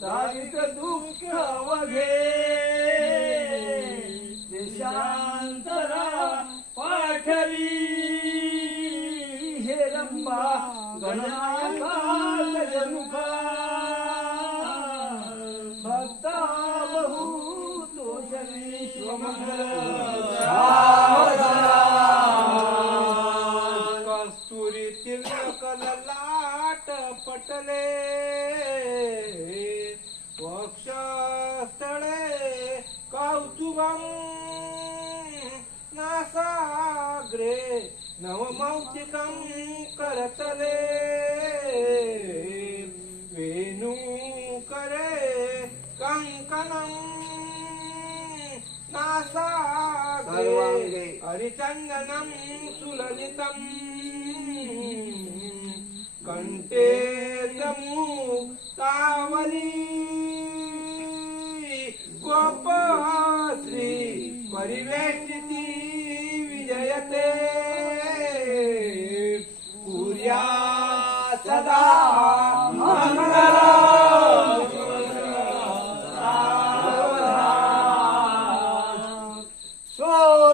सारिक दुःख वघे देशांतरा पाठवी हे रंबा गणनायका गजमुखा भक्ता बहु तोषवी शिवमंगल कस्तुरी तिलक ललाट पटले वक्षस्थळे कौतुकं नासाग्रे नवमौक्तिकं करतले वेणुकरे कंकणं नासाग्रे हरिचन्दनं सुललितं कंठे मुक्तावली गोपश्री परिवेष्टिती विजयते कुर्या सदा